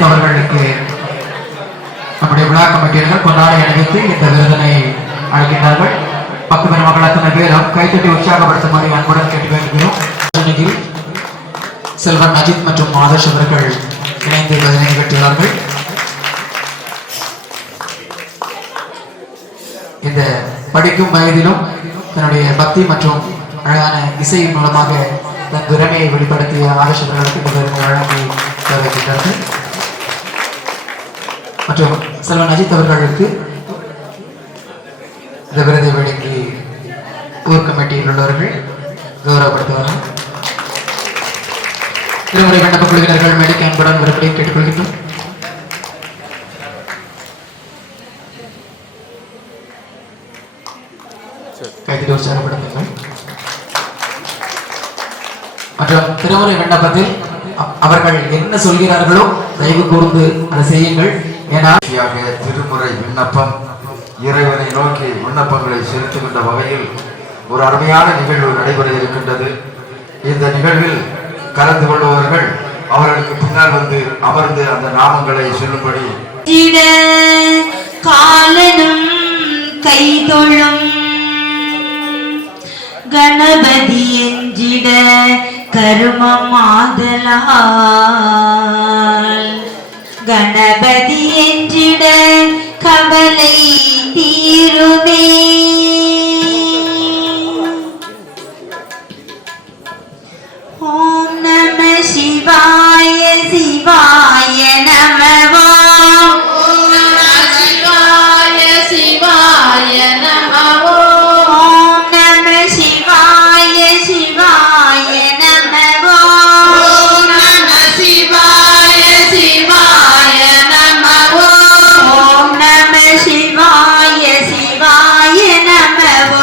அஜித் அவர்களுக்கு நம்முடைய விழா கமிட்டியினர் கொண்டாடி அணிவித்து இந்த விருதினை அழைக்கின்றார்கள். பக்கு பெருமக்கள் அத்தனை பேரும் கைத்தட்டி உற்சாகப்படுத்துமாறு அன்புடன் கேட்டு வேண்டுகிறோம். செல்வன் அஜித் மற்றும் ஆதர்ஷ் அவர்கள் இணைந்து விருதினை நிகழ்த்தியுள்ளார்கள். இந்த படிக்கும் வயதிலும் தன்னுடைய பக்தி மற்றும் அழகான இசையின் மூலமாக தன் திறமையை வெளிப்படுத்திய ஆதர்ஷ் அவர்களுக்கு இந்த விருது வழங்கி வருகின்றார்கள். மற்றும் செல்வன் அஜித் அவர்களுக்கு இந்த விருதை வழங்கி ஊர் கமிட்டியில் உள்ளவர்கள் கௌரவப்படுத்துவார்கள். திருமுறை விண்ணப்ப குழுவினர்கள் மேடைக்கு அன்புடன் வரும்படி கேட்டுக்கொள்கின்றோம். கைதில் உற்சாகப்படுத்துங்கள். மற்றும் திருமுறை விண்ணப்பத்தில் அவர்கள் என்ன சொல்கிறார்களோ தயவு கூர்ந்து அதை செய்யுங்கள். ஏன்னா திருமுறை விண்ணப்பம் இறைவனை நோக்கி விண்ணப்பங்களை செலுத்துகின்ற வகையில் ஒரு அருமையான நிகழ்வு நடைபெற இருக்கின்றது. இந்த நிகழ்வில் கலந்து கொள்பவர்கள் அவர்களுக்கு பின்னால் வந்து அமர்ந்து அந்த நாமங்களை சொல்லும்படி காலனும் கைதொழும் கணபதி எஞ்சிட கருமம் ஆதலால் கணபதி எஞ்சிட கவலை தீருமே. ஓம் நம சிவாய சிவாய நம. ஓம் நம சிவாய சிவாய நம. ஓம் நம சிவாய சிவாய நம. ஓம் நம சிவாய சிவாய நம. ஓம் நம சிவாய சிவாய நம.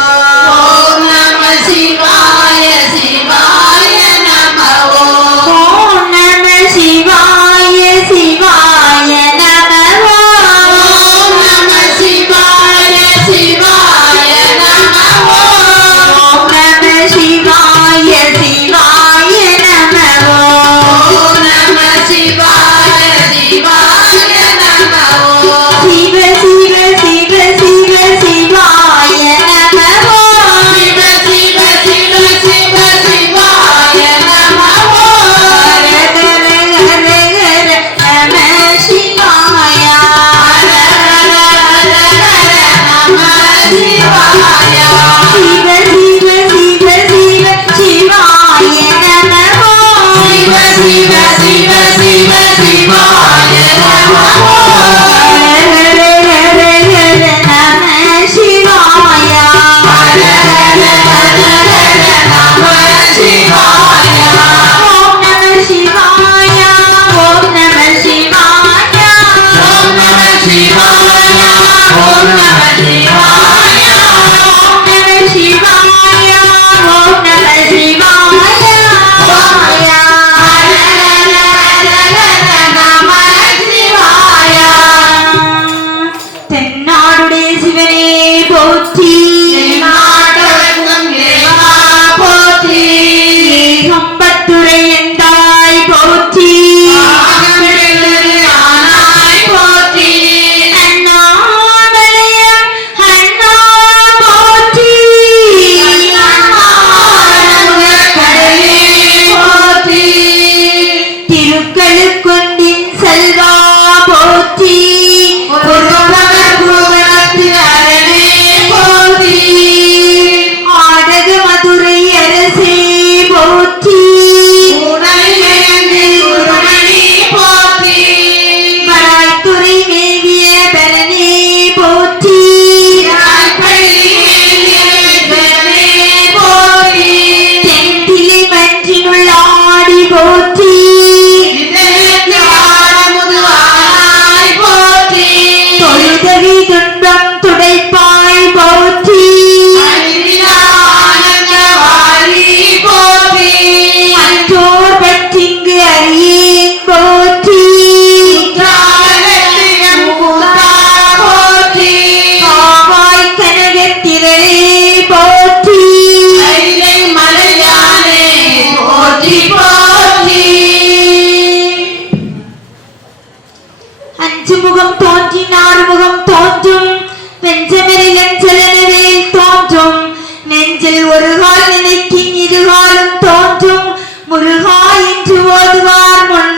ஓதுவார் முன்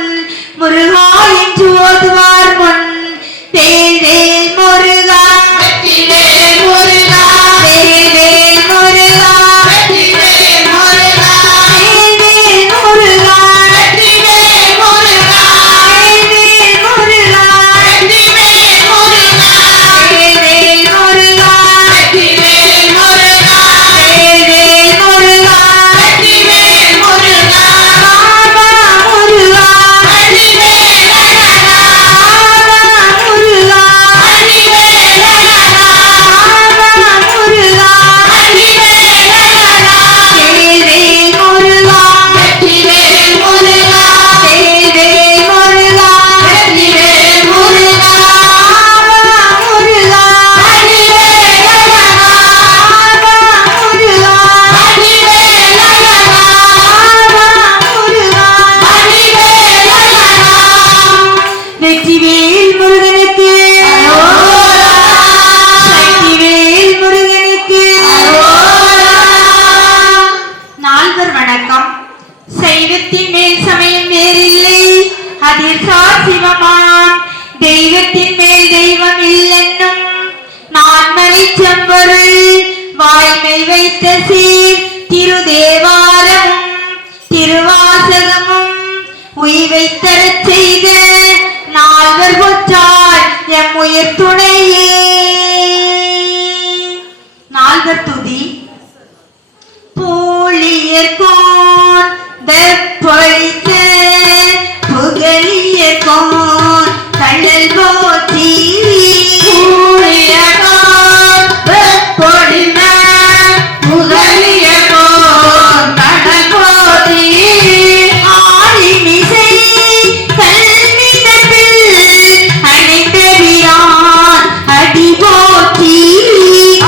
முருகா என்று ஓதுவார் முன் வேல் வேல் முருகா வெற்றிவேல் முருகா வேல் வேல் முருகா வெற்றிவேல் முருகா வேல் வேல் முருகா வெற்றிவேல் முருகா வேல் வேல் முருகா வெற்றிவேல் முருகா வேல் வேல் முருகா வெற்றிவேல் முருகா வேல் வேல் முருகா வெற்றிவேல் முருகா பாபா முருகா வெற்றிவேல் முருகா முருகா வெற்றிவேல் பாபா முருகா வெற்றிவேல் வேல் வேல் முருகா வெற்றிவேல் முருகா வேல் வேல் முருகா வெற்றிவேல் முருகா பாபா முருகா வெற்றிவேல் பாபா முருகா வெற்றிவேல் வெற்றிவேல் முருகனுக்கு சக்திவேல் முருகனுக்கு நால்வர் வணக்கம். சைவத்தின் மேல் சமயம் வேறில்லை, அதில் சார் சிவமாம். தெய்வத்தின் மேல் தெய்வம் இல்லென்னும் நான்மறை செம்பொருள் வாய்மை வைத்த சீர் திருதேவாரமும் திருவாசகமும் உய்வை தரச் செய்த நால்வர் ஒற்றால் எம் உயிர் துணையே. நால்வர் துதி. பூழியர்கோன் வெப்பொழித்த புகழியர்கோன் கண்டல் போற்றி. பூழியர்கோன் வெப்பொழித்த புகழியர்கோன் கண்டல் போற்றி. ஆழிமிசை கல்மிதப்பில் அணிந்தவியான் அடி போற்றி.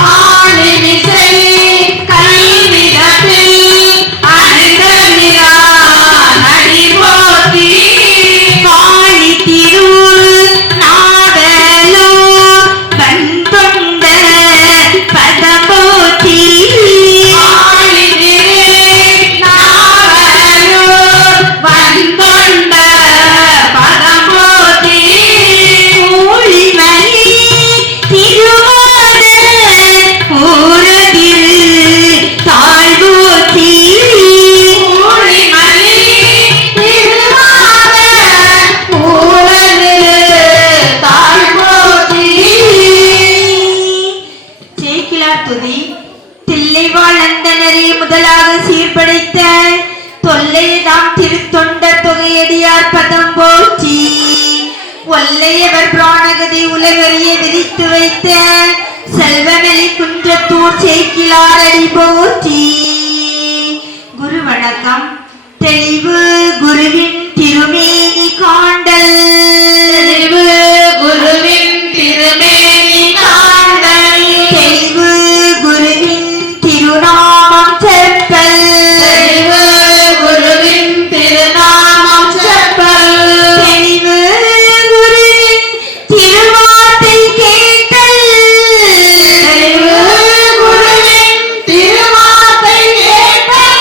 ஆழிமிசை கல்மிதப்பில் அணிந்தவியான் அடி போற்றி. காளி திரு நாவலூர் கண்கொண்ட பதம் போற்றி. காளி திரு நாவலூர் கண்கொண்ட பதம் போற்றி. ஊழிமணி திருவாத ஊரதிரு தாழ்வோற்றி. ஊழிமணி திருவாத ஊரதிரு தாழ்வோற்றி. சேக்கிழார் துதி. தில்லைவாழ் அந்தணரை முதலாக சீர்படைத்த தொல்லையதாம் திருத்தொண்டர் தொகையடியார் பதம் போற்றி. ஒல்லையவர் பிராணகதி உலகறிய விதித்து வைத்த செல்வமெளி குன்றத்தூர் சேக்கிழார் அடி போற்றி. குரு வணக்கம். தெளிவு குருவின் திருமேனி காண்டல். தெளிவு குருவின் திருமேனி காண்டல். தெளிவு குருவின் திருநாமம் செப்பல். தெளிவு குருவின் திருநாமம் செப்பல். தெளிவு குருவின் திருவார்த்தை கேட்டல். தெளிவு குருவின் திருவார்த்தை கேட்டல்.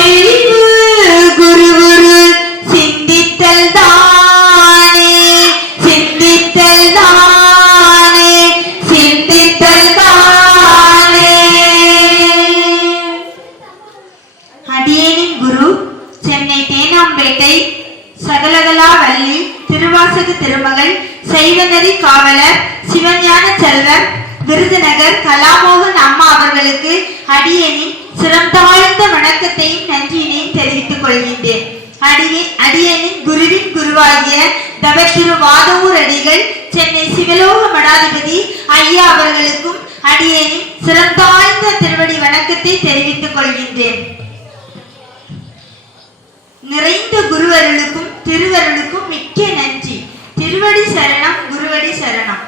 தெளிவு குரு குரு சிந்தித்தல் தானே சிந்தித்தல் தானே சிந்தித்தல் தானே. அடியேனின் குரு சென்னை தேனாம்பேட்டை சகலகலா வள்ளி திருவாசக திருமகள் சைவநதி காவலர் சிவஞான செல்வர் விருதுநகர் கலாமோகன் அம்மா அவர்களுக்கு அடியேனின் சிறந்தாழ்ந்த வணக்கத்தையும் நன்றியினையும் தெரிவித்துக் கொள்கின்றேன். அடியேனின் குருவின் குருவாகிய தவத்திரு வாதவூர் அடிகள் சென்னை சிவலோக மடாதிபதி ஐயா அவர்களுக்கும் அடியேனின் சிறந்தாழ்ந்த திருவடி வணக்கத்தை தெரிவித்துக் கொள்கின்றேன். நிறைந்த குருவருளுக்கும் திருவருளுக்கும் மிக்க நன்றி. திருவடி சரணம், குருவடி சரணம்.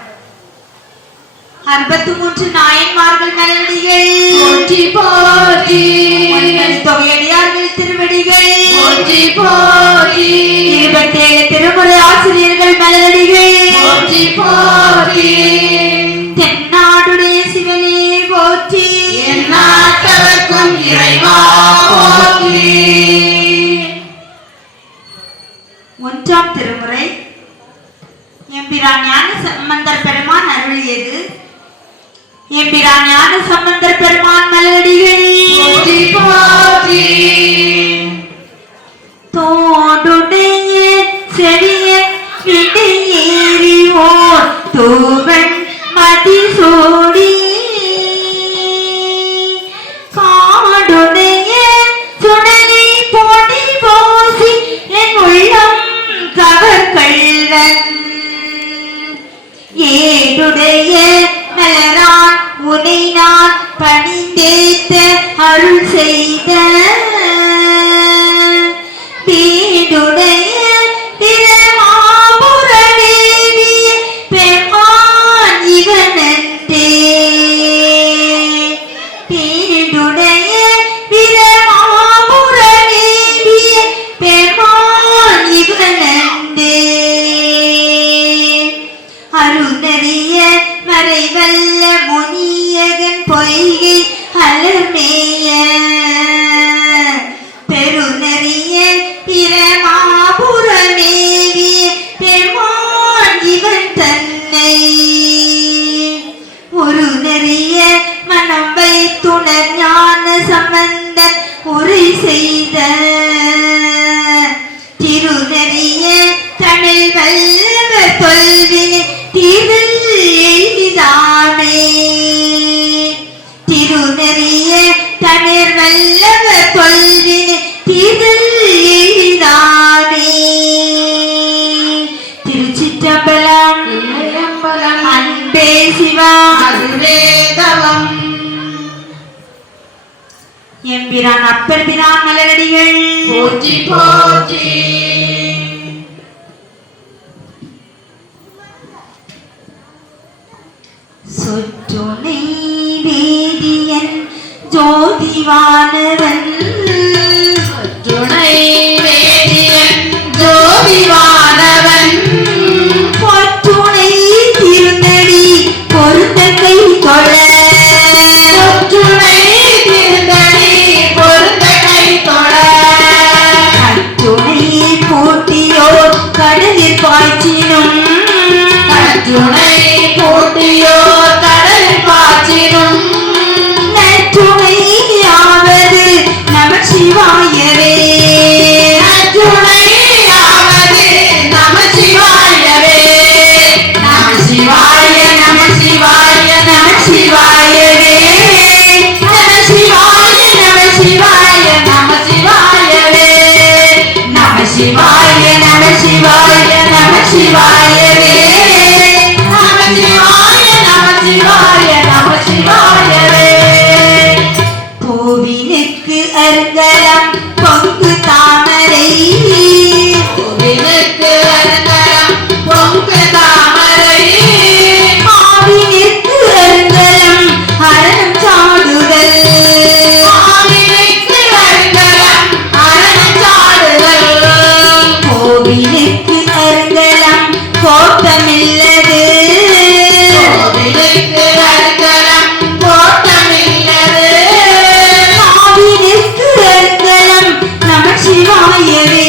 63 நாயன்மார்கள் நல்லடிகள் போற்றி போற்றி. தொகையடியார்கள் திருவடிகள் போற்றி போற்றி. 27 திருமுறை ஆசிரியர்கள் நல்லடிகள் போற்றி போற்றி. தென்னாடுடைய சிவனே போற்றி. எந்நாட்டவர்க்கும் இறைவா போற்றி. 1ஆம் திருமுறை எம்பிரான் ஞான சம்பந்தர் பெருமான் அருளியது. எம்பிரான் ஞான சம்பந்தர் பெருமான் மலரடிகள் போற்றி போற்றி. தோடுடைய செடிய விடையேறி ஓர் தூவன் மதி சூடி காடுடைய சுடலை போடி போசி என் உள்ளம் கவர்கள்வன் ஏடுடைய மலரான் உனை நான் பணிந்தேத்த அருள் செய்த வீடுடைய பிரமாபுரவேவிய பெருமான் இவனன்றே வீடுடைய பிரமாபுரவேவிய பெருமான் இவனன்றே அருணறிய மறைவல்ல முனியகன் பொய்கை அலர்மேய பெருநறிய பிரமாபுரமேவிய பெருமான் இவன் தன்னை ஒரு நெறிய மனம் வைத்துணர் ஞான சம்பந்தன் உரை செய்த திருநெறிய தமிழ் வல்லவர் தொல்வினை தீவில் எய்தாமே திருநெறிய தமிழ் வல்லவர் தொல்வினை தீவில் எய்தாமே. திருச்சிற்றம்பலம். அன்பே சிவா அதுவே தவம். எம்பிரான் அப்பர் பிரான் மலரடிகள் போற்றி போற்றி. சொற்றுணை வேதியன் ஜோதிவானவன் துணை வேதியன் ஜோதிவானவன் பொற்றுணை திருநடி பொருத்த கை தொழ துணை திருந்தடி பொருந்த கை தொழ கற்றுணை போட்டியோர் கடலில் பாய்ச்சினும் துணை போட்டியோர் கடல் பாய்ச்சினும் நற்றுணையாவது நம சிவாயவே துணையாவது நம சிவாயவே. நம சிவாய நம சிவாய நம சிவாயவே. நம சிவாய நம சிவாய நம சிவாயவே. நம சிவாய நம சிவாய நம சிவாயவே. நம சிவாய நம சிவாய நம சிவாயவே. பூவினுக்கு அருங்கலம் பொங்கு தாமரை கோவிலுக்கு அலங்காரம் பொங்கு தாமரை. ஆவினுக்கு அருங்கலம் அரணம் சாடுதல் கோவிலுக்கு அலங்காரம் அரணம் சாடுதல். கோவிலுக்கு அருங்கலம் கோட்டமில்லது கோவிலுக்கு அலங்காரம் கோட்டமில்லது. ஆவினுக்கு அருங்கலம் நம சிவாயவே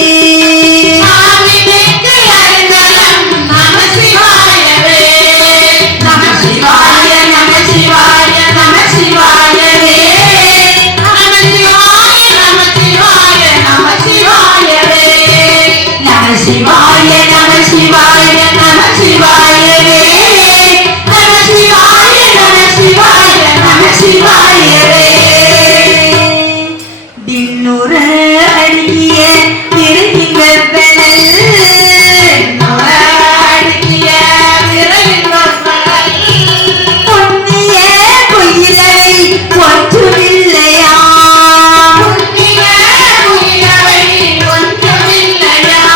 கோவிலுக்கு அலங்காரம் நம சிவாயவே. நம சிவாய நம சிவாய நம சிவாயவே. நம சிவாய நம சிவாய நம சிவாயவே. நம சிவாய நம சிவாய நம சிவாயவே. நம சிவாய நம சிவாய நம சிவாயவே. தின்னுற அடிய திருத்திங்கப்பனல் அடிக்கிய விரைவில் வந்தல். பொன்னிய பொய்யிலை ஒன்றுமில்லையா புண்ணிய புயலை ஒன்றுமில்லையா.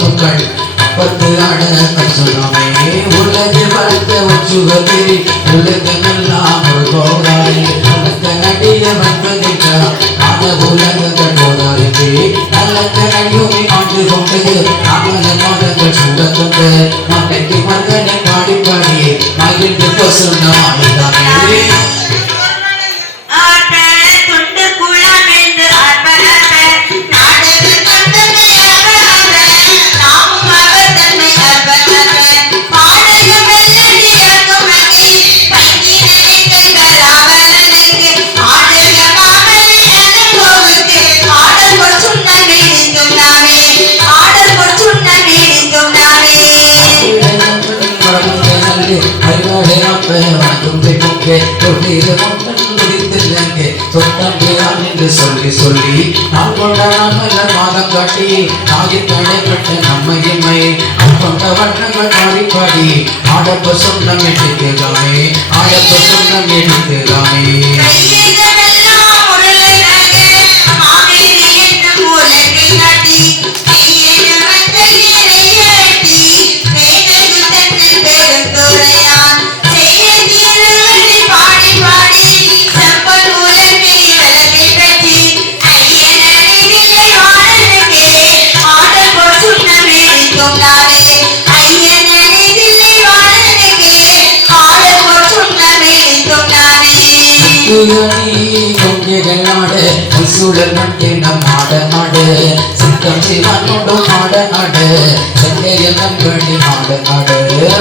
முக்கள் பத்து ஆடங்கள் சொன்னாமே உலகு வளர்த்த உச்சுகத்திரி உலகமெல்லாம் ஒரு கோடாரி உலக நடிக வந்ததிட்டா அந்த உலகங்கள் போதாரிக்கு நல்ல கரையுமே ஆண்டு கொண்டது அகல மாதங்கள் சுடத்தொண்டு மண்டைக்கு மகனை பாடி பாடி மகிழ்ந்து சொன்ன மாடிதானே சொல்லி சொல்லி நான் கொண்டாட மாதம் காட்டி நாகில் தடைப்பட்ட நம்மையின்மை கொண்ட வண்ணங்கள் பாடி பாடி ஆடப்ப சொன்னம் எடுத்துதாமே ஆடப்ப சொன்னம் எடுத்துதாமே சூழல் நம் ஆட ஆடு சித்தம் சிவனோடு ஆட ஆடு சங்கைய நண்பணி ஆட ஆடு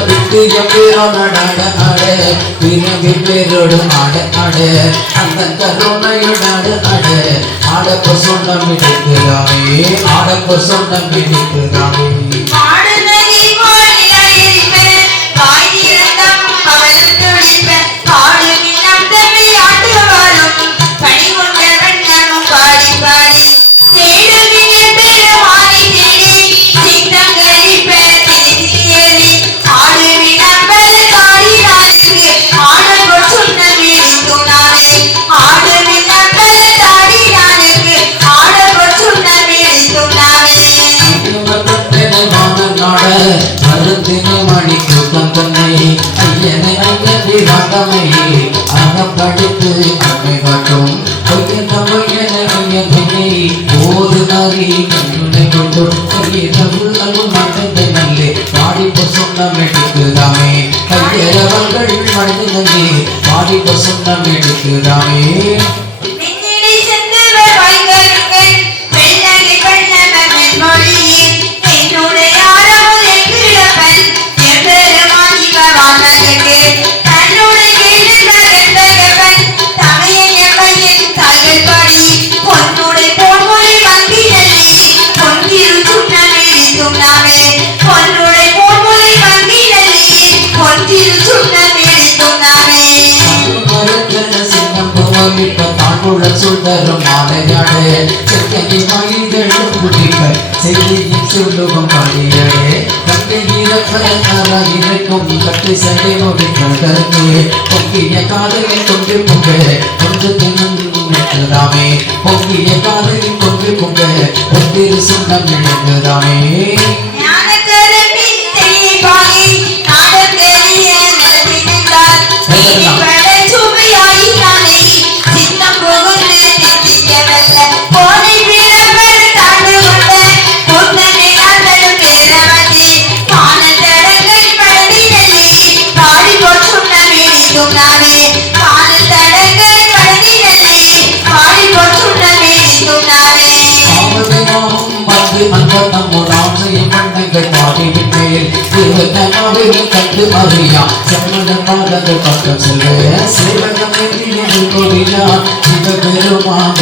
விட்டு எப்பேரோட ஆட ஆடு பிறவி பேரோடு ஆட ஆடு அந்த கருணையோடு ஆட ஆடு ஆடப்ப சொன்னம் எடுக்கிறாமே ஆடப்ப சொன்னம் எடுக்கிறாமே அகப்படுத்து அம்மை காட்டும் பாடிப்ப சொன்னம் எடுக்குதாமே கையரவர்கள் மனித நன்றி பாடிப்ப சொன்னம் எடுக்குதாமே சுந்தரம் மாலையாடு செக்கி மயில்களும் குடிப்ப செய்தியின் சொல்லுகம் பாடியாடு கங்கை இருக்கும் கட்டை சடை முடிக்கிறது பொங்கிய காதலில் கொண்டு பொங்க கொண்டு தின்னுதாமே பொங்கிய காதலில் கொண்டு பொங்க ஒன்றிரு சொன்னம் எழுந்துதாமே கண்டு அறியா செம்மதங்கள் பக்கம் செல்ல சிவகம் கோவிலா சிவபெருமான்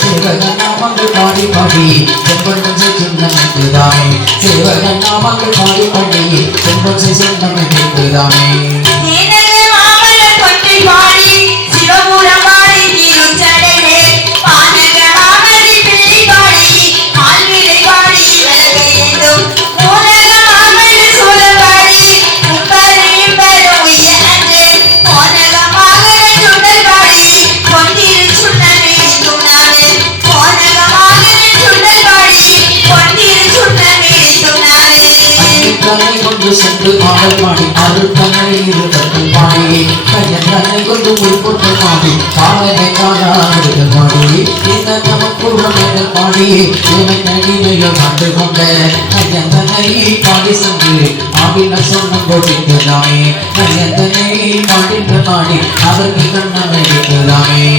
சிவகன் நாமங்கள் பாடி பாடி செம்பன் சொன்னதாமே சிவகன் நாமங்கள் பாடி பாடி செம்பன் சொன்னதாமே நடிகையும் கண்டு கொண்ட நயந்தனை பாடி சென்று ஆவின சொன்னம் போட்டிருக்கிறாமே நயந்தனை பாடின்ற பாடி அவருக்கு கண்ணம் அடிக்கிறாமே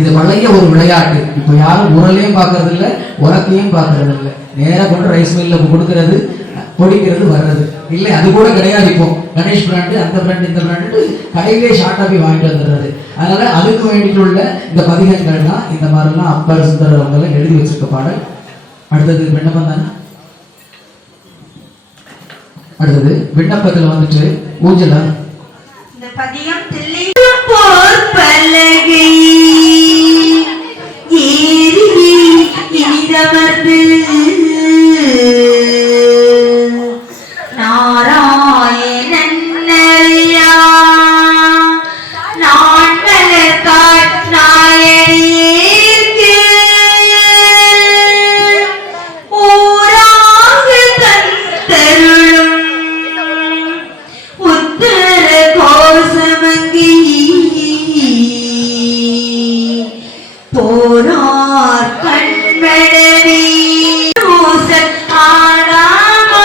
இது பழைய ஒரு விளையாட்டு. இப்ப யாரும் உரலையும் பாக்குறது இல்ல, உரக்கையும் பாக்குறது இல்ல. நேரா கொண்டு ரைஸ் மில்ல கொடுக்கறது, பொடிக்கிறது, வர்றது இல்ல. அது கூட கிடையாது. இப்போ கணேஷ் பிராண்டு, அந்த பிராண்டு, இந்த பிராண்டு கடையிலே ஷார்ட்டா போய் வாங்கிட்டு வந்துடுறது. அதனால அதுக்கு வேண்டிட்டு உள்ள இந்த பதிகங்கள் தான் இந்த மாதிரிலாம் அப்பர் சுந்தர் அவங்க எழுதி வச்சிருக்க பாடல். அடுத்தது விண்ணப்பம் தானே. அடுத்தது விண்ணப்பத்துல வந்துட்டு ஊஞ்சலா இந்த பதிகம் தில்லை போர் பலகை ஏறி இனிதமர்ந்து நாராயணன் அறியா நான் மலர்காட் நாயனியேற்கு ஊராக தந்தருளும் உத்தர கோசமங்கி போரார் கண்மடவி ஊசல் ஆடாமா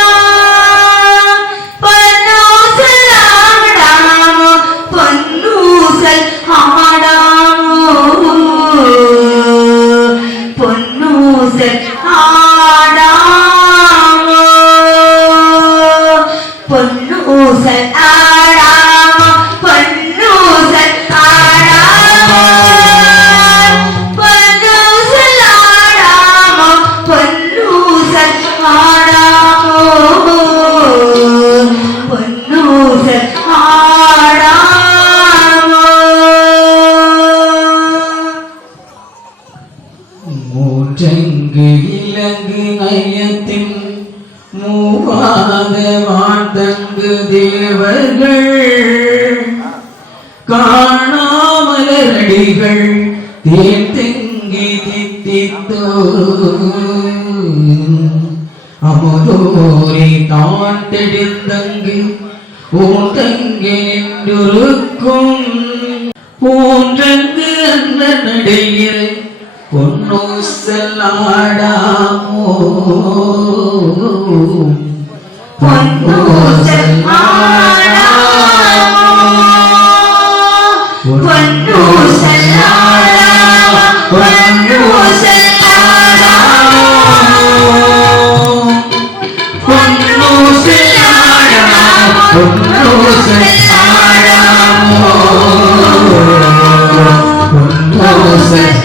பொன்னூசல் ஆடாமோ பொன்னூசல் ஆடாமோ பொன்னூசல் ஆடாமோ பொன்னூசல் ஆடாமோ பொன்னூசல் ஆடாமோ பொன்னூசல் ஆடாமோ பொன்னூசல் ஆடாமோ பொன்னூசல் ஆடாமோ மூன்றங்கு இலங்கு நயத்தின் மூவாத வாழ்த்தங்கு தேவர்கள் காணாமலரடிகள் தேர்த்தெங்கி தித்தித்தோ அமுதோரி தான் தெடித்தங்கு ஊந்தங்கு நின்றிருக்கும் பூன்றங்கு அந்த நடையில் பொன்னூசல் ஆடாமோ பொன்னூசல் ஆடாமோ பொன்னூசல் ஆடாமோ பொன்னூசல் ஆடாமோ பொன்னூசல் ஆடாமோ பொன்னூசல் ஆடாமோ பொன்னூசல்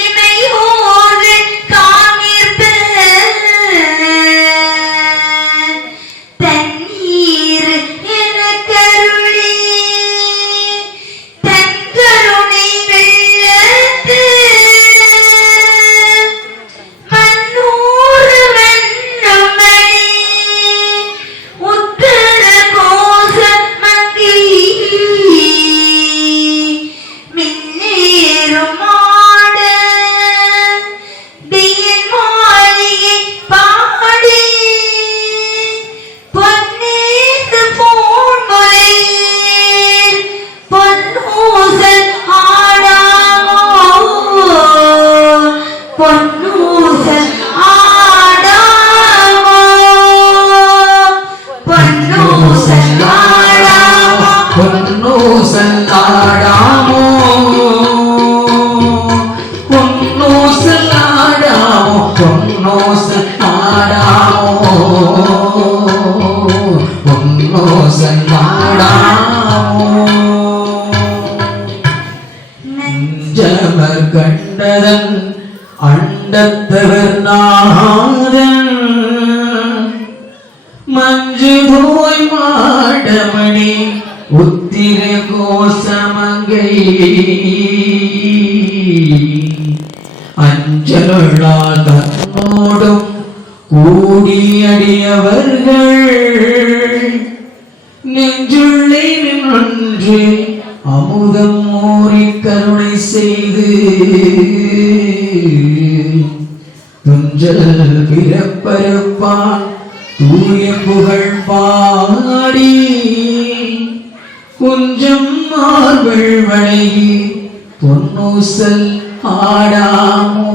இமையோடு காணிர்ப ஆடாமோ பொன்னோசல் ஆடாமோ நெஞ்சமர் கண்டதன் அண்டத்தவர் நாதன் மஞ்சு போய் மாடமணி உத்திர கோசமங்கை அஞ்சலா தன்னோடும் கூடியடியவர்கள் நெஞ்சுள்ளே நின்று அமுதம் மோரி கருணை செய்து துஞ்சல் பிறப்பருப்பான் தூய புகழ் பாடி குஞ்சம் மார்பள் வழங்கி பொன்னூசல் ஆடாமோ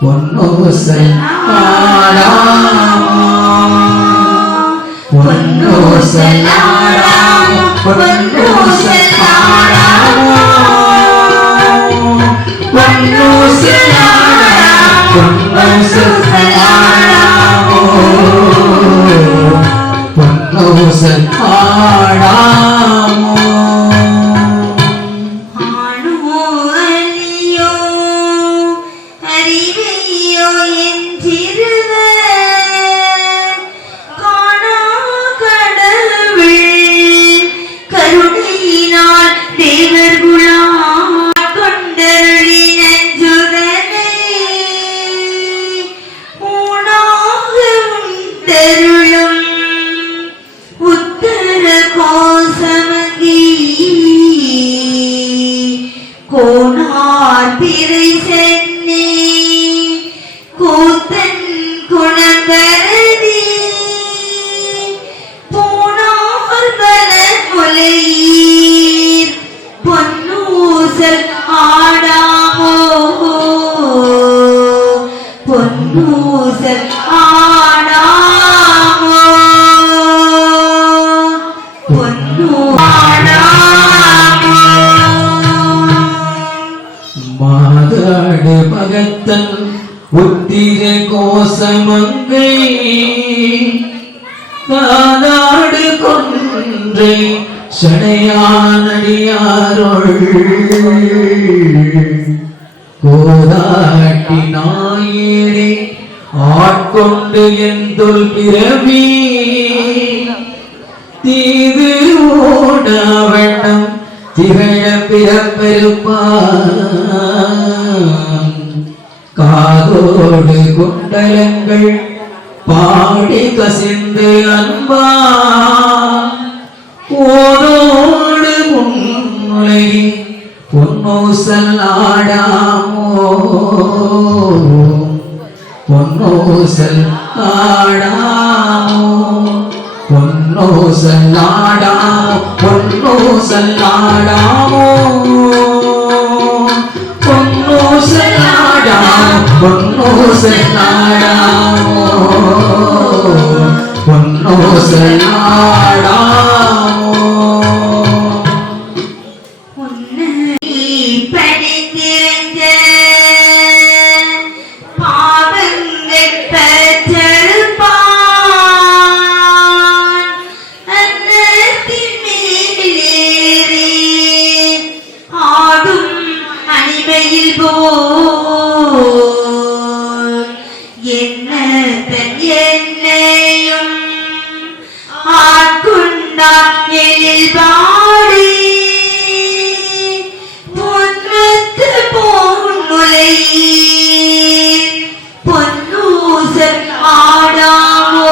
பொன்னூசல் ஆடாமோ பொன்னூசல் ஆடாமோ பொன்னூசல் ஆடாமோ பொன்னூசல் ஆடாமோ பொன்னூசல் ஆடாமோ பொன்னூசல் ஆடாமோ பிறை சென்னி கூத்தன் குணங்கரதி பூணார் வலமுலையீர் பொன்னூசல் ஆடாமோ பொன்னூசல் ஆடாமோ மாதாடு பகத்தன் உத்திர கோசமங்கை தாதாடு கொன்றை சடையானடியாரோள் கோதாட்டி நாயேரே ஆட்கொண்டு என் தொல் பிறவி தீது ஓட வண்ணம் திகழ பிறப்பெருப்பான் காதோடு குண்டலங்கள் பாடி கசிந்து அன்பா ஓதோடு முன்னுலை பொன்னூசல் ஆடாமோ பொன்னூசல் ஆடாமோ பொன்னூசல் ஆடாமோ பொன்னூசல் ஆடாமோ பொன்னூசல் ஆடாமோ பொன்னூசல் ஆடாமோ பொன்னூசல் ஆடாமோ படித்திருந்த பாவங்கள் பற்றறுப்பான் அன்னத்தின் மேலேறி ஆடும் அணிமையில் போல் என்னத்தன் என்னையும் ஆட்கொண்டான் எழில் பாடி பொன்னத்து பொன்னுலையீர் பொன்னூசல் ஆடாமோ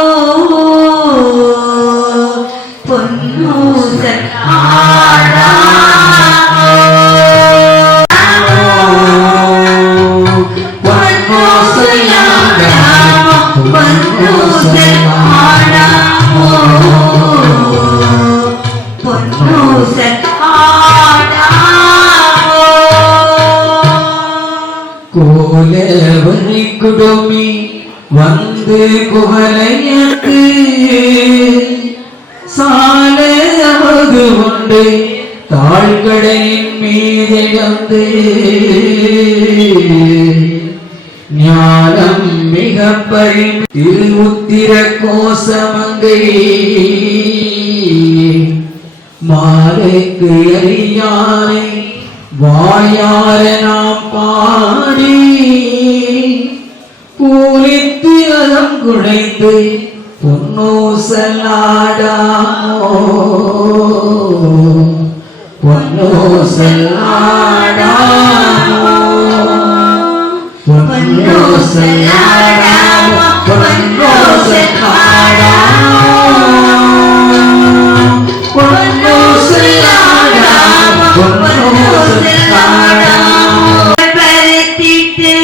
பொன்னூசல் ஆடாமோ பொன்னூசல் ஆடாமோ பொன்னூசல் ஆடாமோ பொன்னூசல் ஆடாமோ கோலவரி குடுமி வந்து குவலையத்து சாலையவது உண்டு தாழ்கடலின் மீதிழந்து ஞானம் மிக திரு உத்திர கோசமங்கை மாலைக்கு அறியானை வாயார நாம் பாடி பூலித்து அகம் குடைந்து பொன்னூசலாடாமோ பொன்னூசலாடாமோ பொன்னூசலாடாமோ பொன்னூசலாடாமோ பொன்னூசலாடாமோ பொன்னூசலாடாமோ பரத்திட்டு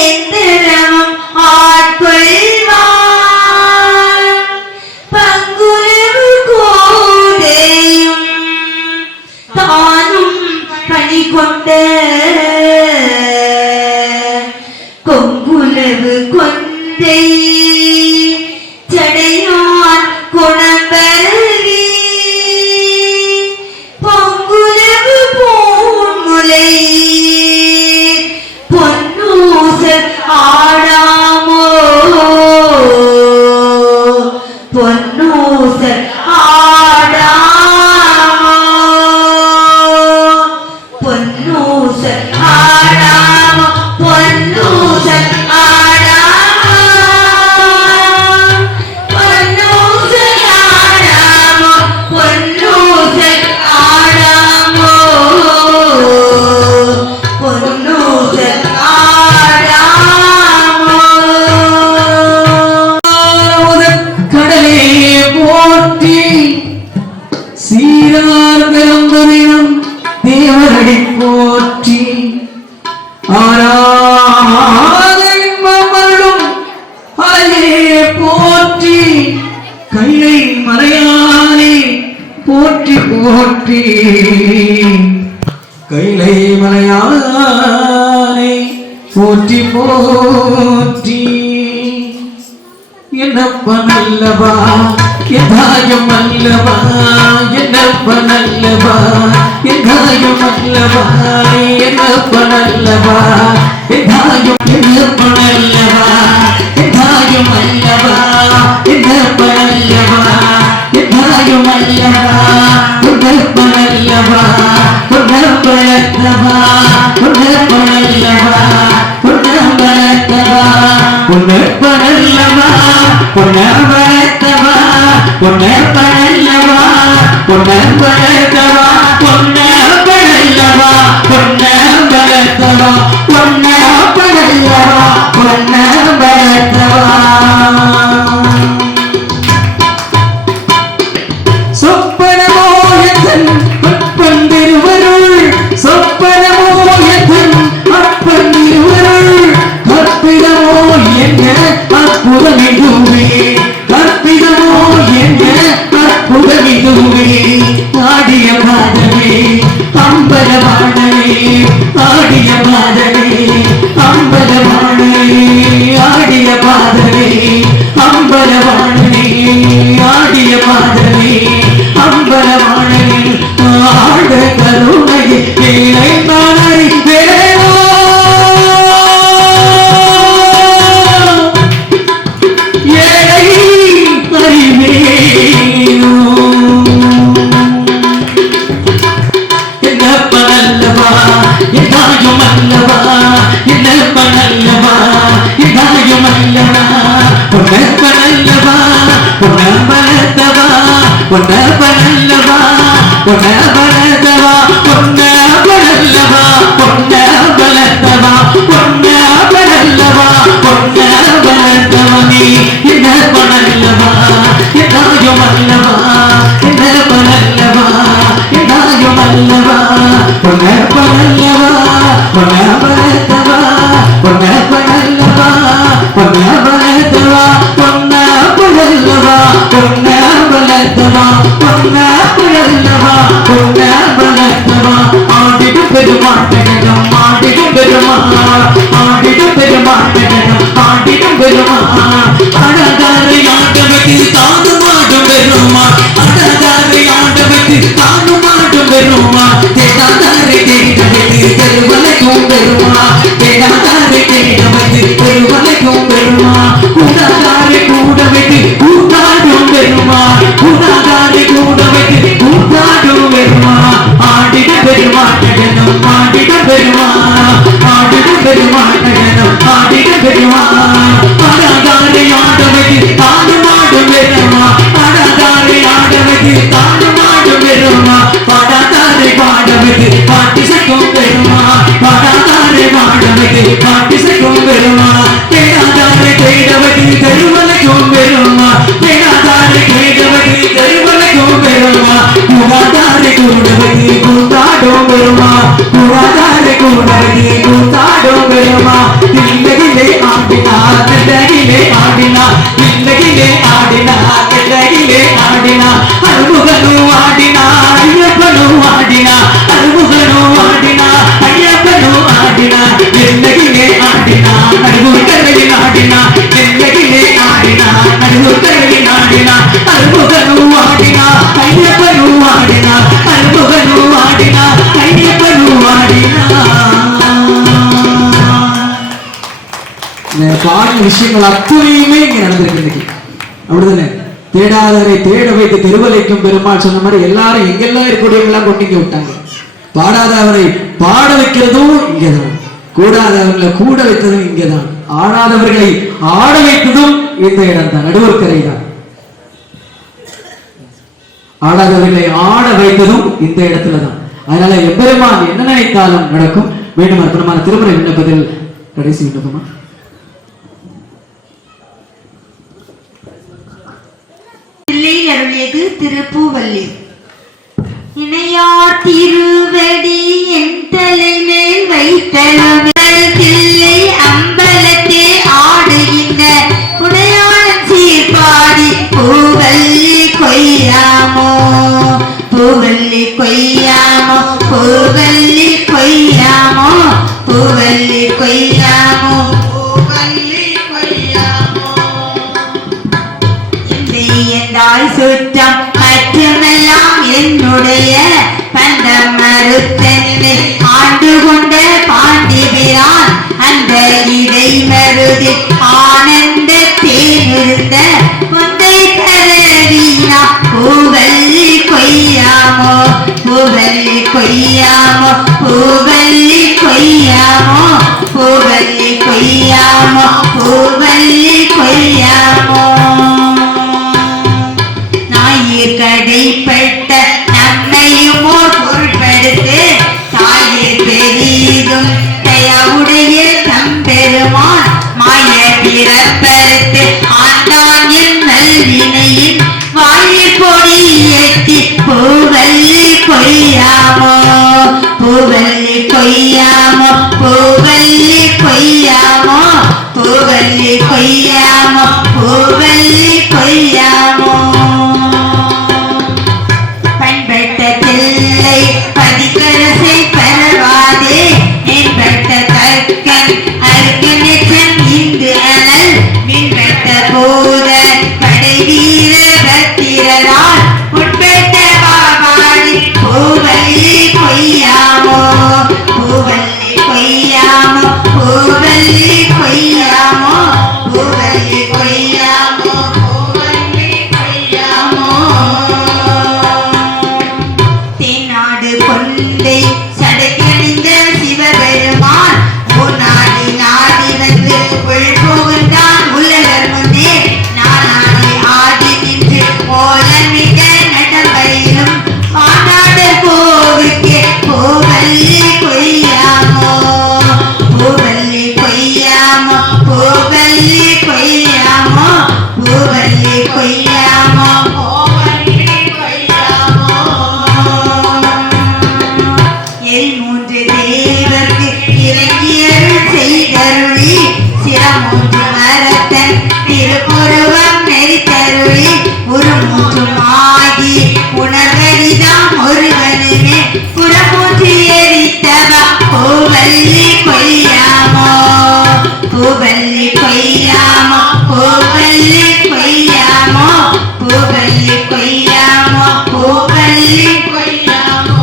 எந்திரமும் ஆட்கொள்வான் பங்குரவு கோதையும் தானும் பணி கொண்ட கொங்குலவு கொண்டை சடையான் குணம்பரவி பொங்குலவு பூமுலை பொன்னூசல் ஆடாமோ பொன்னூசல் ஆடாமோ பொன்னூசல் ஆடாமோ பொன்னூசல் ஆடாமோ பொன்னூசல் ஆடாமோ பொன்னூசல் ஆடாமோ பொன்னூசல் ஆடாமோ கடலே போற்றி சீரார் பெருந்தரினம் தேவரடி போற்றி ஆராதனும் அலையே போற்றி கைலை மலையானே போற்றி போற்றி கைலை மலையானே போற்றி போற்றி என்னப்பனல்லவா எதாயம் அல்லவா என்னப்பனல்லவா எதாயம் அல்லவா என்னப்பனல்லவா எதாயம் என்னப்பனல்லவா எதாயம் அல்லவா என்னப்பனல்லவா எதாயம் அல்லவா உன்னப்பனல்லவா உன்னப்பனல்லவா உன்னப்பனல்லவா உன்னப்பனல்லவா உன்னப்பனல்லவா பொன்னவரத்தவா பொன்னப்பனல்லவா பொன்னவரத்தவா பொன்னப்பனல்லவா பொன்னவரத்தவா பொன்னப்பனல்லவா பொன்னவரத்தவா சொப்பனமோயத்தன் அப்பன் திருவருள் சொப்பனமோயத்தன் அப்பன் திருவருள் கற்பிதமோ என்ன அற்புதமிதுவே கற்பிதமோ என்ன அற்புதமிதுவே ஆடிய பாதமே அம்பலவாணனே ஆடிய பாதமே அம்பலவாணனே ஆடிய பாதமே அம்பலவாணனே ஆடிய பாதமே அம்பலவாணனே ஆட கருணையை ஏழை நாளை வேவோ ஏழை அறிவேனோ என்னப்பனல்லவா எதாயம் அல்லவா என்னப்பனல்லவா எதாயம் அல்லவா பொன்னப்பனல்லவா பொன்னப்பனல்லவா பொன்னப்பனல்லவா பொன்னப்பனல்லவா பொன்னப்பனல்லவா பொன்னப்பனல்லவா பொன்னப்பனல்லவா பொன்னப்பனல்லவா நீ என்னப்பனல்லவா எதாயம் அல்லவா என்னப்பனல்லவா எதாயம் அல்லவா பொன்னப்பனல்லவா பொன்னப்பனல்லவா பொன்னப்பனல்லவா பொன்னப்பனல்லவா பொன்னப்பனல்லவா பொன்னப்பனல்லவா பொன்னப்பனல்லவா பொன்னப்பனல்லவா ஆடிடும் பெருமாட்டகம் ஆடிடும் பெருமாள் ஆடிடும் பெருமாட்டகம் ஆடிடும் பெருமாள் அழகாரை ஆண்டவத்தில் தானும் ஆடும் பெருமாள் அழகாரை ஆண்டவத்தில் தானும் ஆடும் பெருமாள் தேடாதாரை தேடவத்தில் பெருமலைக்கும் பெருமாள் தேடாதாரை பெருமா படாதாரை ஆடவதி தாண்டு மாடும் பெருமா படாதாரை ஆடவதி தாண்டு மாடும் பெருமா படாதாரை பாடவதி பாட்டி சக்கும் பெருமா படாதாரை பாடவதி பாட்டி சக்கும் பெருமா தேடாதாரை தேடவதி தருவலைக்கும் பெருமா தேடாதாரை தேடவதி தருவலைக்கும் பெருமா குவாதாரை கூடவதி கூத்தாடும் பெருமா குவாதாரை கூடவதி கூத்தாடும் பெருமா தில்லகிலே ஆடினா தில்லகிலே ஆடினா தில்லகிலே ஆடினா தில்லகிலே ஆடினா அருமுகனு ஆடினா ஐயப்பனு ஆடினா அருமுகனு ஆடினா ஐயப்பனு ஆடினா தில்லகிலே ஆடினா அருமுகனில் ஆடினா தில்லகிலே ஆடினா அருமுகனில் ஆடினா அருமுகனு ஆடினா ஐயப்பனு ஆடினா அருமுகனு ஆடினா ஐயப்பனு ஆடினா. பாடின விஷயங்கள் அத்துணையுமே இங்க நடந்திருக்கு. அப்படிதானே? தேடாதரை தேட வைத்து தெருவலைக்கும் பெருமாள் சொன்ன மாதிரி எல்லாரும் எங்கெல்லாம் இருக்கக்கூடியவங்களாம் கொண்டு விட்டாங்க. பாடாதவரை பாட வைக்கிறதும் இங்கதான், கூடாதவர்களை கூட வைத்ததும் இங்கதான், ஆடாதவர்களை ஆட வைத்ததும் இந்த இடம் தான், நடுவர்கரை தான். ஆடாதவர்களை ஆட வைத்ததும் இந்த இடத்துலதான். அதனால எம்பெருமான் என்ன நினைத்தாலும் நடக்கும். மீண்டும் அற்புதமான திருமுறை விண்ணப்பத்தில் கடைசி விண்ணப்பமா அருளியது திருப்பூவல்லி. இணையார் திருவடி என் தலைமேல் வைத்தலை அம்பலத்தே ஆடுகின்ற புனையாளன் சீர்பாடி பூவல்லி கொய்யாமோ பூவல்லி கொய்யாமோ பூவல்லி கொய்யாமோ பூவல்லி கொய்யாமோ பூவல்லி கொய்யாமோ. என்றாய் சுற்றம் மற்றுமெல்லாம் என்னுடைய பண்டம் மறுத்தனை ஆண்டு கொண்ட பாண்டிபிரான் அந்த இடை மருதி ஆனந்த தேனிருந்த கொண்டை கரவீனா பூவல்லி கொய்யாமோ பூவல்லி கொய்யாமோ பூவல்லி கொய்யாமோ பூவல்லி கொய்யாமோ பூவல்லி கொய்யாமோ. கடைப்பட்ட நம்மையும் ஓர் பொருட்படுத்து தாயிற் பெரிதும் தயவுடைய தம்பெருமான் மாய பிறப்பறுத்து ஆண்டான் என் நல்வினையின் வாயிற் பொடி ஏற்றி பூவல்லி கொய்யாமோ பூவல்லி கொய்யாமோ பூவல்லி கொய்யாமோ பூவல்லி கொய்யாமோ பூவல்லி கொய்யாமோ. பதிக்கரசை பரவாதே மேம்பட்ட தற்கன் அருக்கனிச்சன் இந்து அனல் மின்பட்ட போத படை வீர பத்திரரால் உட்பட்ட பாபாடி பூவல்லி கொய்யாமோ பூவல்லி கொய்யாமோ பூவல்லி கொய்யாமோ பூவல்லி கொய்யாமோ பூவல்லி கொய்யாமோ. கொண்டை சடைக்கணிந்த சிவபெருமான் நாடி நாடி வந்து உள்புகுந்தான் உலகர் முன்னே நானாடி ஆடி நின்று கோலமிட நடம்பயிலும் பாடாடர் கோவிக்கே பூவல்லி கொய்யாமோ பூவல்லி கொய்யாமோ பூவல்லி கொய்யாமோ பூவல்லி கொய்யாமோ பூவல்லி கொய்யாமோ. மூன்று தேவர்க்கு இறங்கியருள் செய்தருளி சிரமூன்று மரத்தன் திருப்புருவம் நெறித்தருளி உருமூன்றும் ஆகி உணர்வரிதாம் ஒருவனுமே புறமூன்று எரித்தவா பூவல்லி கொய்யாமோ பூவல்லி கொய்யாமோ பூவல்லி கொய்யாமோ பூவல்லி கொய்யாமோ பூவல்லி கொய்யாமோ.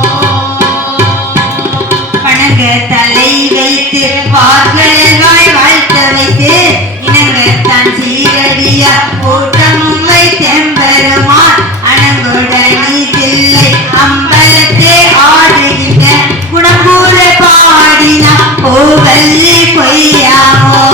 தலை வைத்து வார்கழல்வாய் வாழ்த்த வைத்து இனங்கத்தான் சீரடியா கூட்டமும் வைத்தெம்பெருமான் அணங்குடனி தில்லை அம்பலத்தே ஆடுகின்ற குணம்பூர பாடினா பூவல்லி கொய்யாமோ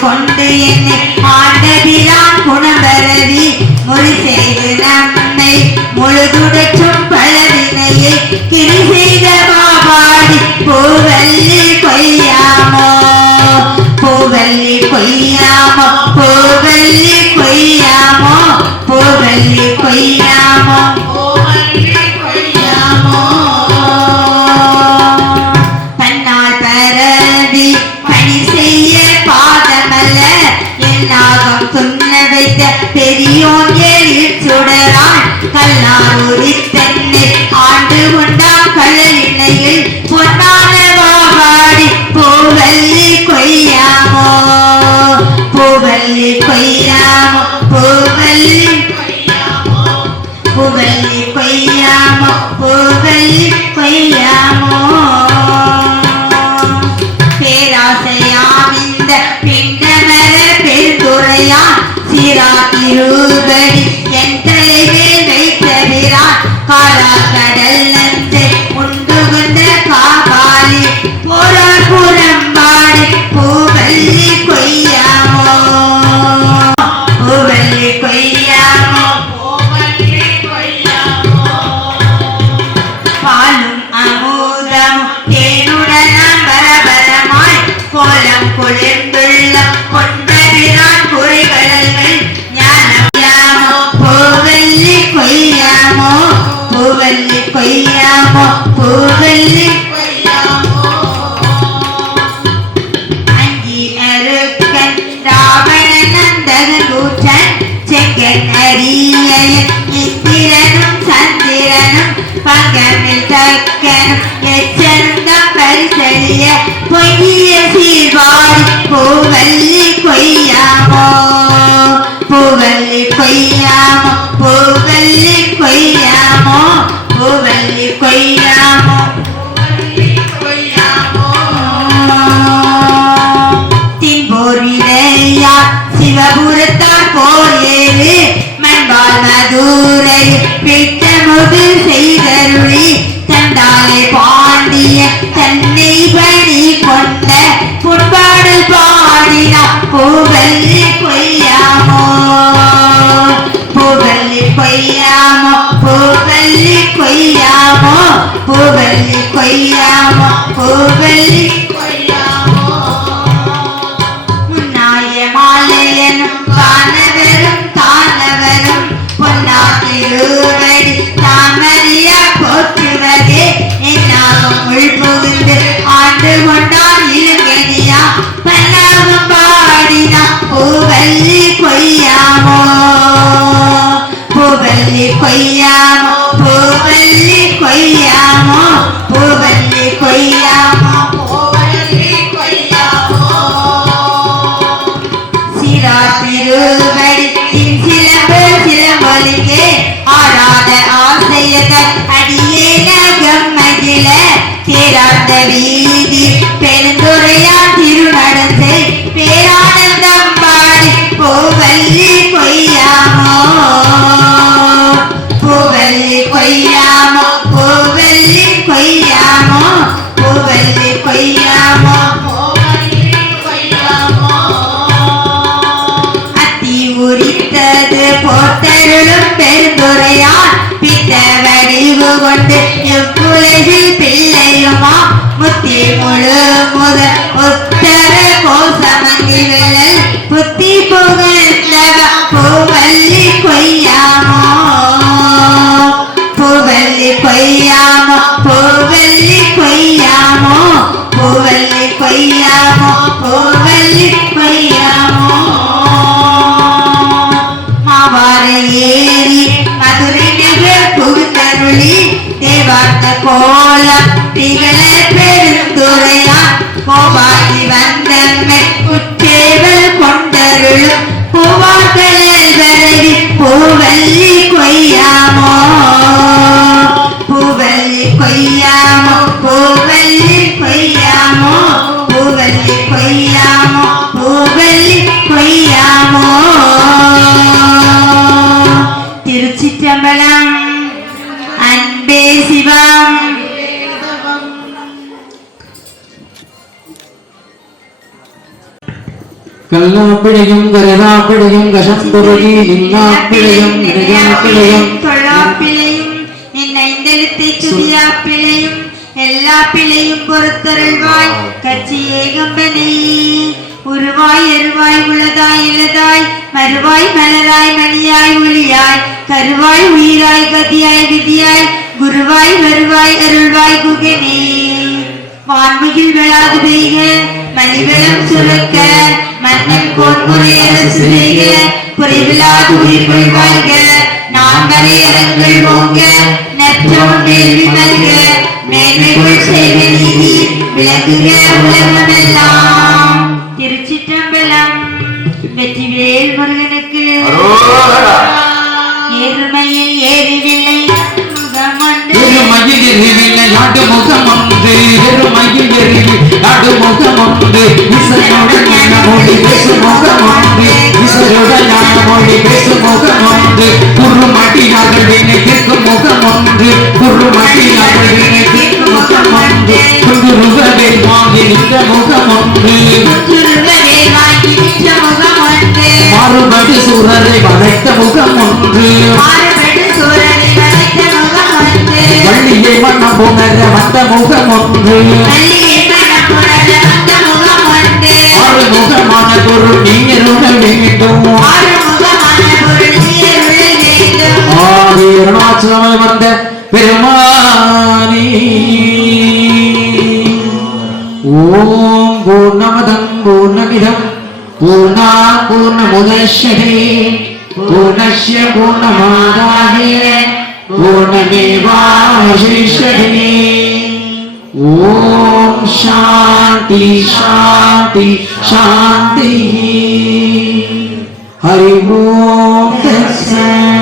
கொண்டு என்னை ஆண்டபிரான் குணபரவி மொழி செய்து நம்மை முழுதுடைச்சும் பலவினையை கிரி செய்த பாபாடி பூவல்லி கொய்யாமோ பூவல்லி கொய்யாமோ பூவல்லி கொய்யாமோ பூவல்லி கொய்யாமோ தன்னால் பரவி பணி செய்ய பாதமல்ல என்னாகம் சொன்ன வைத்த பெரியோன் எழில் சுடரான் கல்லார் உரித்தன்னை ஆண்டு கொண்டான் கடலினையில் பொன்னான வாடி பூவல்லி கொய்யாமோ பூவல்லி கொய்யாமோ பூவல்லி பூவல்லி கொய்யாமோ பூவல்லி கொய்யாமோ பேராசையாம் இந்த பிண்டமர பெருந்துரையான் சிராக்கிரூபடி என் தலைவில் வைத்தவிரான் காரா கடல் நஞ்சை உண்டு கொண்ட காபாலி போரார் புறம்பாடி பூவல்லி கொய்யாமோ பூவல்லி கொய்யாமோ பாலும் அமுதமும் தேனுடனாம் பரபரமாய் கோலம் குளிர்ந்துள்ள கொண்டவிரான் குறைகடல்கள் ஞானமோ பூவல்லி கொய்யாமோ பூவல்லி கொய்யாமோ பூவல்லி அங்கி அருக்கன் ராவணன் நந்தகூற்றன் செங்கன் அரியன் இந்திரனும் சந்திரனும் பங்கமில் தக்கனும் எச்சந்தம் பரிசறிய பொய்ய சீர்வாடி பூவல்லி கொய்யாமோ பூவல்லி கொய்யாமோ பூவல்லி கொய்யாமோ பூவல்லி கொய்யாமோ தின்போரிடையா சிவபுரத்தார் போர் ஏறு மண்பால் மதுரை பிட்டமுது செய்தருளி தண்டாலை பாண்டிய தன்னை பணி கொண்ட புண்பாடல் பாடினா பூவல்லி கொய்யாமோ பூவல்லி கொய்யாமோ பூவல்லி கொய்யாமோ பூவல்லி கொய்யாமோ பூவல்லி முன்னாய மாலையனும் காணவரும் காணவரும் பொன்னாதிருவடி தாமரியா போற்றுவதே என்னாகும் உள்புகுந்து ஆண்டு கொண்டான் இழுங்கனியா பன்னாகும் பாடினா பூவல்லி கொய்யாமோ பூவல்லி கொய்யாமோ பூவல்லி கொய்யாமோ பூவல்லி கொய்யாமோ சிராத்திருவடித்தின் சிலம்பு சிலம்பொலிக்கு ஆடாத ஆசையதன் அடியேனகம் மகிழ கேராட்ட வீதி பெருந்துரையான் திருநடத்தை பேரானந்தம் பாடி பூவல்லி கொய்யாமோ பூவல்லி கொய்யாமோ பூவல்லி கொய்யாமோ பூவல்லி கொய்யாமோ உரித்தது போட்டருளும் பெருந்துரையான் பித்த வடிவு கொண்டு இவ்வுலகில் பிள்ளையுமா முத்தி முழு முத உத்தர கோசமங்கி விழல் புத்தி புகழ்ந்தவ பூவல்லி கொய்யாமோ பூவல்லி கொய்யாமோ பூவல்லி கொய்யாமோ பூவல்லி கொய்யாமோ பூவல்லி கொய்யாமோ ஏறி மதுரை நகர் புகுந்தருளி தேவார்த்த கோலம் திகழ பெருந்துரையான் கோபாகி வந்தன்மை உற்றேவல் கொண்டருளும் பூவார்த்த கல்லாப்பிழையும் கருதாப்பிழையும் கசம்பொருளி நில்லாப்பிழையும் நினையாப்பிழையும் தொல்லாப்பிழையும் நின்னைந்தெழுத்தை துதியாப்பிழையும் எல்லா பிழையும் பொறுத்தருள்வாய் கட்சி ஏகம்பனே உருவாய் எருவாய் உளதாய் இலதாய் மறுவாய் மலராய் மணியாய் ஒளியாய் கருவாய் உயிராய் கதியாய் விதியாய் குருவாய் வருவாய் அருள்வாய் குகனே வான்மிகில் விழாது பெய்க மணிவெளம் சுரக்க மன்னன் கோன்முறை அரசு செய்க குறைவில்லாது உயிர்கள் வாழ்க நான் வரையறங்கள் ஓங்க நற்றோன் வேள்வி நல்க மேன்மைகள் செய்க நீதி விளங்குக உலகமெல்லாம். திருச்சிற்றம்பலம். வெற்றிவேல் முருகனுக்கு. ஏறுமையில் ஏறிவில்லை எருமையில் எறிவில்லை நாட்டு முகம் ஒன்று எருமையில் எறிவி நாட்டு முகம் ஒன்று இசையுடன் ஞான மொழி பேசும் முகம் ஒன்று இசையுடன் ஞான மொழி பேசும் முகம் ஒன்று குறுமட்டியார்கள் வினை தீர்க்கும் முகம் ஒன்று குறுமட்டியார்கள் வினை தீர்க்கும் முகம் ஒன்று குருவவே வாங்கி நின்ற முகம் ஒன்று மாறுபடி சூரரை வளைத்த முகம் ஒன்று வள்ளியை மனம் புணர வந்த முகம் ஒன்று ஆறுமுகமான பொருள் நீருட வேண்டும் ஆதியருணாச்சலமை வந்த பெருமானி ஓம் பூர்ணமதம் பூர்ணமிதம் பூர்ணா பூர்ணமுதஷ்யதே பூர்ணஸ்ய பூர்ணமாதாய பூர்ணமேவாவசிஷ்யதே. ஓம் சாந்தி சாந்தி சாந்தி. ஹரி ஓம் தத்சத்.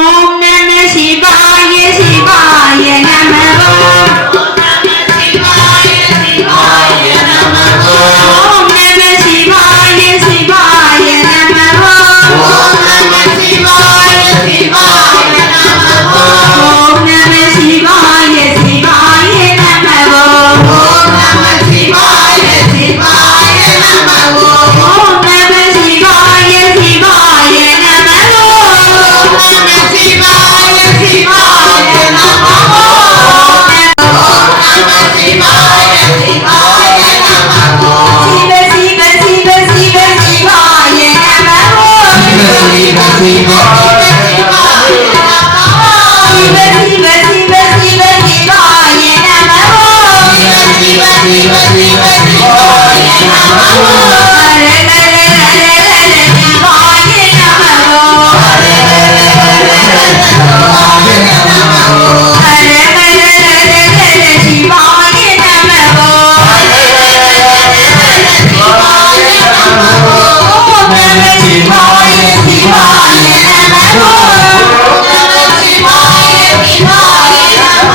ஓம் நம சிவாய சிவாய நம ஓம் நம சிவாய சிவாய நம ஓம் நம சிவாய சிவாய நம ஓம் நம சிவாய சிவாய நம ஓம் நம சிவாய சிவாய நம ஓம் நம சிவாய சிவாய நம ஓம் நம சிவாய சிவாய நம ஓம் நம சிவாய சிவாய நம சிவ சிவ சிவ சிவாய நம சிவ சிவ சிவ சிவ சிவாய நம சிவ சிவ சிவ சிவாய நம ஹர ஹர ஹர ஹர சிவாய நம ஹர ஹர ஹர ஹர சிவாய நம ஓம் நம சிவாய சிவாய நம ஓம் நம சிவாய சிவாய நம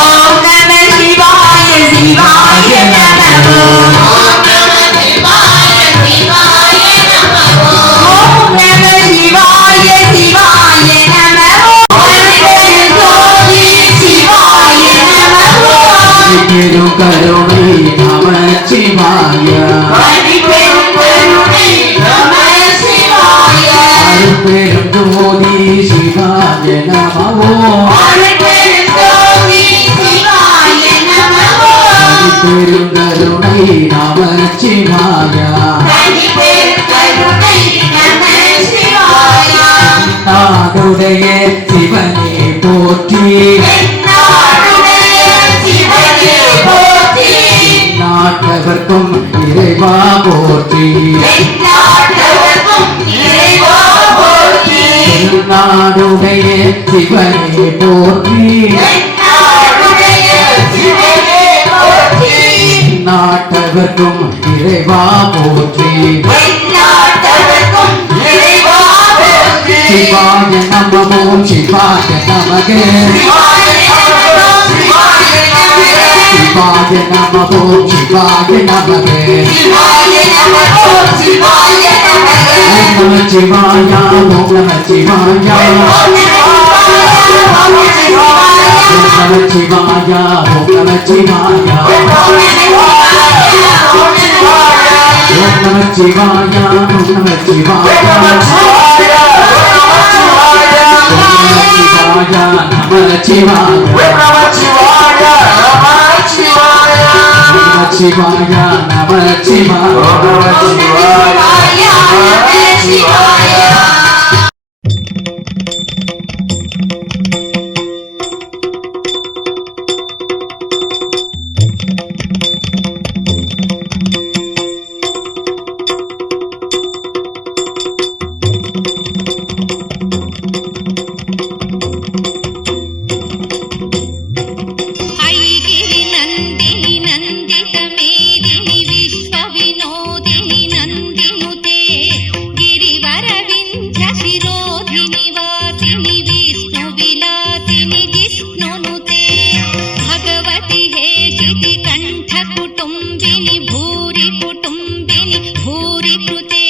ஓம் நம சிவாய சிவாய நம ஓம் நம சிவாய சிவாய நம ஓம் நம சிவாய சிவாய நம ஓம் சிவாய நம பெரும் கருணை நமச்சிவாய பெரும் கருணை நம சிவாய பெரும் ஜோதி சிவாய நமோ பெரும் ஜோதி சிவாய நம பெரும் கருணை நமச்சிவாய பெரும் கருணை நம சிவாய நாடுடைய சிவனே போற்றி என்னாடுடைய சிவனே போற்றி நாட்டவர்க்கும் இறைவா போற்றி எந்நாட்டவர்க்கும் இறைவா போற்றி நாடுடைய சிவனே போற்றி எந்நாடுடைய சிவனே போற்றி நாட்டவர்க்கும் இறைவா போற்றி எந்நாட்டவர்க்கும் இறைவா போற்றி சிவாய நமோ சிவாய நமகே சிவாய நமோ சிவாய நமோ சிவாய நமோ சிவாய நமகே சிவாய நமோ சிவாய நமோ ஓம் நம சிவாய ஓம் நம சிவாய ஓம் நம சிவாய ஓம் நம சிவாய நமச்சிவாய ஓம் நமச்சிவாய ஓம் நமச்சிவாய ஓம் நமச்சிவாய ऐगिरि नन्दिनि नन्दित मेदिनि विश्व विनोदिनि नन्दिनुते गिरिवर विन्ध्य शिरोधिनि वासिनि विष्णु विलासिनि जिष्णुनुते भगवति हेशिति कण्ठ कुटुम्बिनि भूरि कुटुम्बिनि भूरि कृते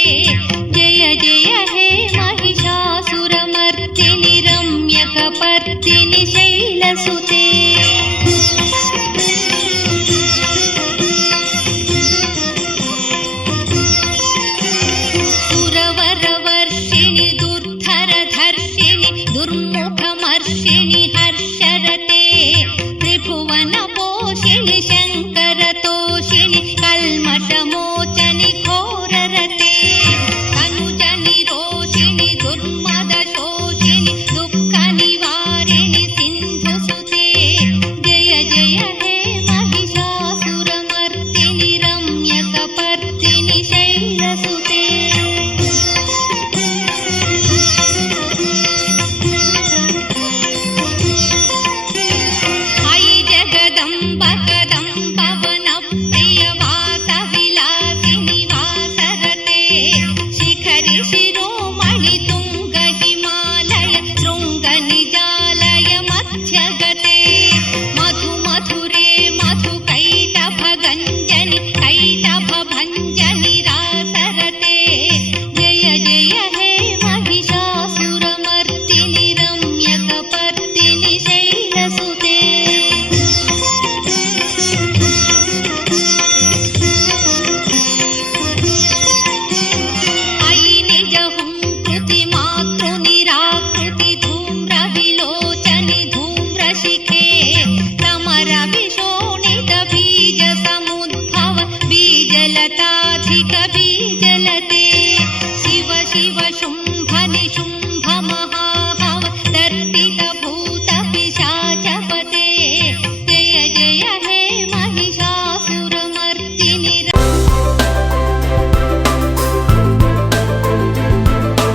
जय जय हे महिषासुरमर्दिनि रम्यकपर्दिनि शैलसुते सुरवरवर्षिणि दुर्धरधर्षिणि दुर्मुखमर्षिणि हर्षरते त्रिभुवनपोषिणि शङ्करतोषिणि कल्मषमोचनि घोररते तनुजनिरोषिणि दुर्मदशोषिणि दुःखनिवारिणि सिन्धुसुते जय जय हे महिषासुरमर्दिनि रम्यकपर्दिनि शैलसुते ऐ जगदम्ब कदम्ब वनप्रिय वासविलासिनि वासरते शिखरि शिरोमणि तुङ्ग हिमालय शृङ्ग निज